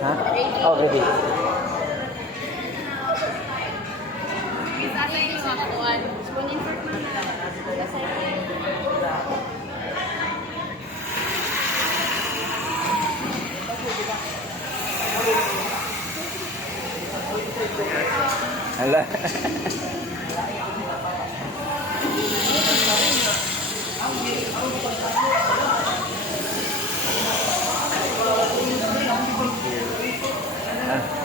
Ha? Oh, ready. Hala.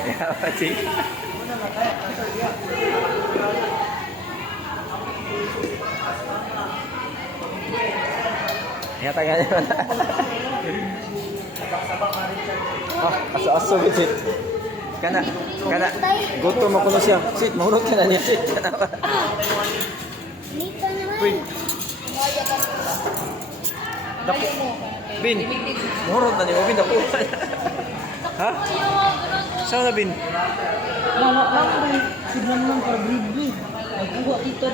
Ya, Pakcik. Ya, tangannya mana? Oh, aso-aso gitu. Kana, gutom ako na siya. Sit, mahulog ka na niya. Sit, kenapa? Nito naman. Uy. Dako. Bin, mahulog na niya. Bin, dako. Ha? Saan na, Bin? Lala lang, siglang lang para breed. Nagkuha dito.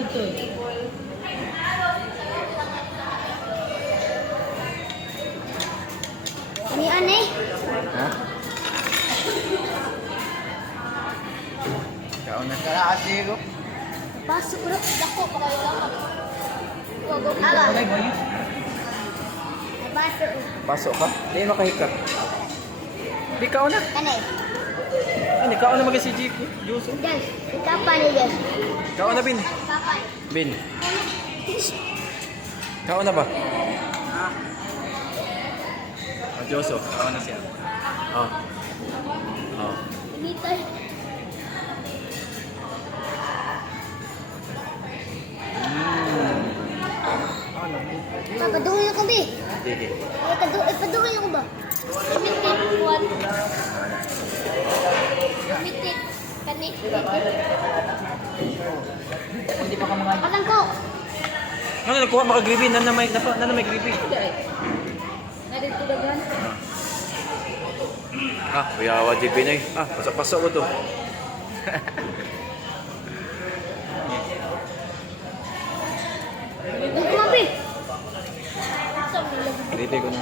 Ini aneh. Ha? Kau na ka ate ko. Pasok bro. Dako pa kayo lang. Aga. Pasok. Pasok ka? Di makahikap. Di ka na. Aneh. Ano, ikaw na mag-si Juso? Guys, kapan ni guys? Ikaw na, Bin. Kapan? Bin. Ikaw na ba? Oh, Joso. Ikaw na siya. Oh. Oh. Ini teh. Kadungin ako bi. Sige. Kadungin ako ba? Mitik kuat. Mitik kanik. Hindi pa ka mga... Patang ko. Ano, nakuha maka-gribi? Nana may gribi? Nadito dagan. Ah, kuyawa di Pinoy. Ah, pasok-pasok ko to. Dito mo bi. Gribi ko na.